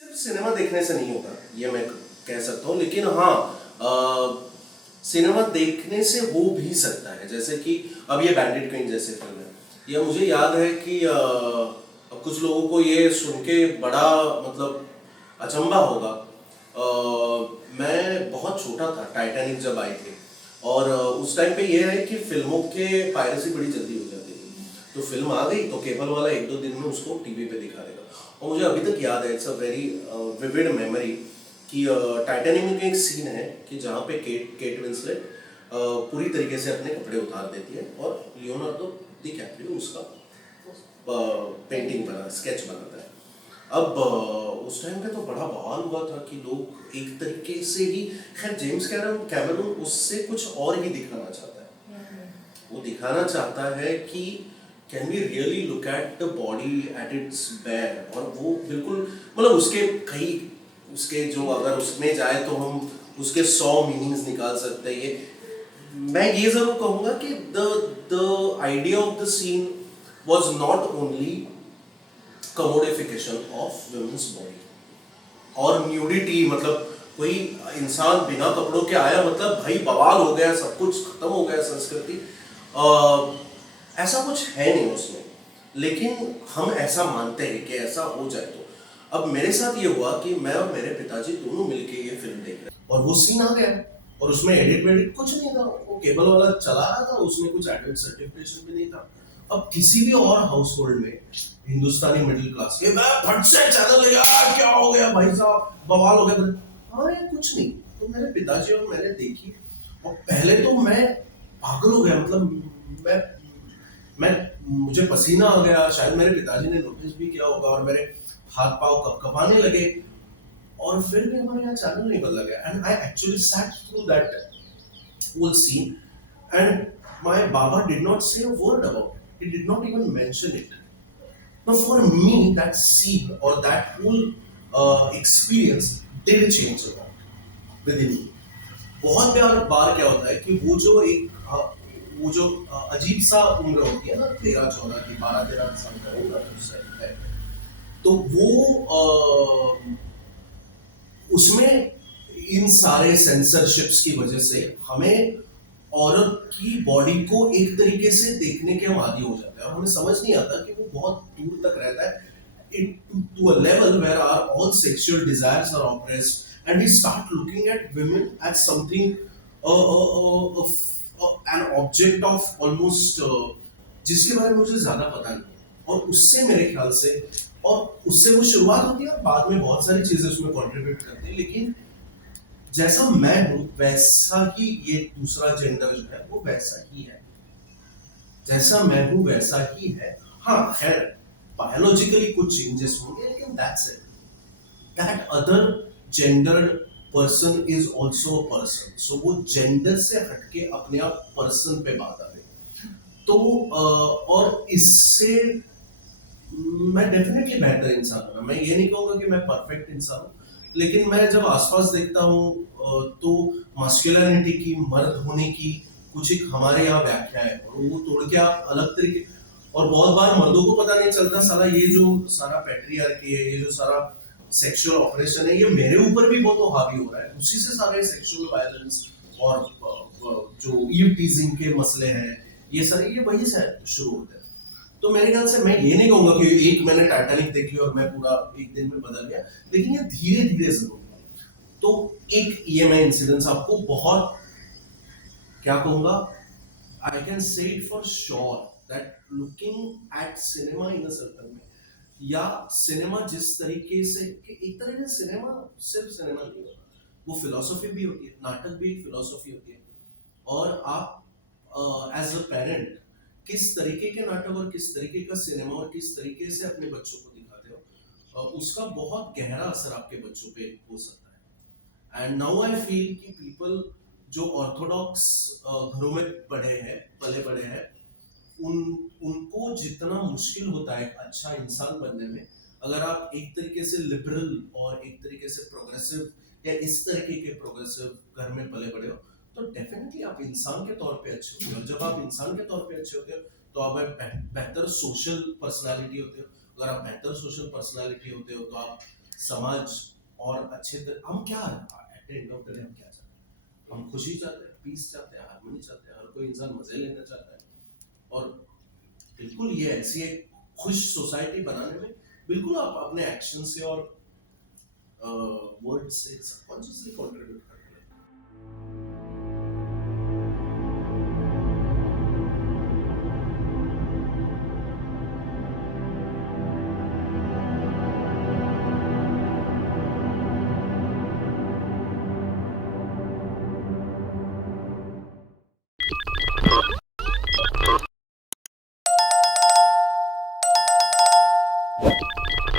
सिर्फ सिनेमा देखने से नहीं होता ये मैं कह सकता हूँ, लेकिन हाँ सिनेमा देखने से हो भी सकता है। जैसे कि अब ये बैंडिट क्वीन जैसे फिल्म है, ये मुझे याद है कि अब कुछ लोगों को ये सुन के बड़ा मतलब अचंभा होगा। मैं बहुत छोटा था टाइटैनिक जब आई थी, और उस टाइम पे ये है कि फिल्मों के पायरेसी बड़ी जल्दी हो जाती थी। तो फिल्म आ गई तो केबल वाला एक दो दिन में उसको टीवी पे दिखा देगा। और मुझे अभी तक याद है, it's a very vivid memory कि टाइटैनिक में एक सीन है कि जहाँ पे केट केट विंसलेट पूरी तरीके से अपने कपड़े उतार देती है और लियोनार्डो डिकैप्रियो उसका पेंटिंग बना स्केच बनाता है। अब उस टाइम पे तो बड़ा बवाल हुआ था कि लोग एक तरीके से ही, खैर जेम्स कैमरून उससे कुछ और ही दिखाना चाहता है। वो दिखाना चाहता है कि can we really look at the body at its bare, और वो बिल्कुल मतलब उसके कई उसके जो अगर उसमें जाए तो हम उसके 100 मीनिंग्स निकाल सकते हैं। ये मैं ये जरूर कहूंगा कि the the idea of the scene was not only commodification of women's body और न्यूडिटी, मतलब कोई इंसान बिना कपड़ों के आया मतलब भाई बवाल हो गया, सब कुछ खत्म हो गया संस्कृति। ऐसा कुछ है नहीं उसमें, लेकिन हम ऐसा मानते हैं कि ऐसा हो जाए। तो अब मेरे साथ ये हुआ कि मैं और मेरे पिताजी दोनों मिलके ये फिल्म देख रहे हैं और वो सीन आ गया, और उसमें एडिट वेडिट कुछ नहीं था, वो केबल वाला चला रहा था, उसमें कुछ एडल्ट सर्टिफिकेशन भी नहीं था। अब किसी भी और हाउस होल्ड में हिंदुस्तानी मिडिल क्लास के मैं फट से चैनल यार क्या हो गया भाई साहब बवाल हो गया, हाँ ये कुछ नहीं। तो मेरे पिताजी और मैंने देखी, और पहले तो मैं पागल हो गया, मतलब मैं मुझे पसीना आ गया, शायद मेरे पिताजी ने नोटिस भी किया होगा, और मेरे हाथ पांव कपकपाने लगे। और फिर भी हमारे यहाँ चैनल नहीं बदला गया, and I actually set through that whole scene, and my baba did not say a word about it. He did not even mention it. Now, for me, that scene or that whole experience did change a lot within me. बहुत बार क्या होता है कि वो जो वो जो अजीब सा उम्र होती है ना, 13-14 की, 12-13 साल का होगा उस टाइम पे, तो वो उसमें इन सारे सेंसरशिप्स की वजह से हमें औरत की बॉडी को एक तरीके से देखने के हम आदी हो जाते हैं, और हमें समझ नहीं आता कि वो बहुत दूर तक रहता है, to a level where our all sexual desires are oppressed, and we start looking at women as something an object of almost जिसके बारे में मुझे ज्यादा पता नहीं। और उससे मेरे ख्याल से, और उससे वो शुरुआत होती है और बाद में बहुत सारी चीजें उसमें कंट्रीब्यूट करती है, लेकिन जैसा मैं हूं वैसा ही ये दूसरा जेंडर जो है वो वैसा ही है, जैसा मैं हूं वैसा ही है। हाँ खैर बायोलॉजिकली कुछ चेंजेस होंगे, लेकिन that's it. That other gendered person is also a person, so वो जेंडर से हटके अपने आप पर्सन पे बात आ गई। तो और इससे मैं डेफिनेटली बेहतर इंसान हूँ, मैं ये नहीं कहूंगा कि मैं परफेक्ट इंसान हूँ, लेकिन मैं जब आसपास देखता हूँ तो मस्कुलिनिटी की, मर्द होने की कुछ एक हमारे यहाँ व्याख्या है, और वो तोड़ के आप अलग तरीके, और बहुत बार मर्दों को पता नहीं चलता साला ये जो सारा पैट्रियार्की है, ये जो सारा सेक्सुअल ऑपरेशन है, ये मेरे ऊपर भी बहुत हावी हो रहा है, उसी से सारे सेक्सुअल वायलेंस और जो ईव टीजिंग के मसले हैं, ये सारे ये वही से शुरू होते हैं। तो मेरे ख्याल से मैं ये नहीं कहूंगा कि एक मैंने टाइटैनिक देख ली और मैं पूरा एक दिन में बदल गया, लेकिन ये धीरे धीरे जरूर हुआ। तो एक ये मैं इंसिडेंस आपको बहुत क्या कहूंगा, I can say it for sure that looking at cinema in a circle में, या सिनेमा जिस तरीके से कि एक तरीके से सिनेमा सिर्फ सिनेमा नहीं होता, वो फिलोसफी भी होती है, नाटक भी एक फिलोसफी होती है। और आप एज अ पेरेंट किस तरीके के नाटक और किस तरीके का सिनेमा और किस तरीके से अपने बच्चों को दिखाते हो, उसका बहुत गहरा असर आपके बच्चों पे हो सकता है। एंड नाउ आई फील कि पीपल जो ऑर्थोडॉक्स घरों में पढ़े हैं, पले पढ़े हैं, उन उनको जितना मुश्किल होता है एक अच्छा इंसान बनने में, अगर आप एक तरीके से लिबरल और एक तरीके से प्रोग्रेसिव या इस तरीके के प्रोग्रेसिव घर में पले बड़े हो, तो डेफिनेटली आप इंसान के तौर पे अच्छे होते हो। और जब आप इंसान के तौर पे अच्छे होते हो तो आप एक बेहतर सोशल पर्सनालिटी होते हो। अगर आप बेहतर सोशल पर्सनालिटी होते हो तो आप समाज और अच्छे तरह हम क्या at the end of the day हम क्या चाहते हैं? हम खुशी चाहते हैं, पीस चाहते हैं, हार्मनी चाहते हैं, हर कोई इंसान मजे लेना चाहता है। और बिल्कुल ये ऐसी एक खुश सोसाइटी बनाने में बिल्कुल आप अपने एक्शन से और वर्ड से सबकॉन्शियसली कंट्रीब्यूट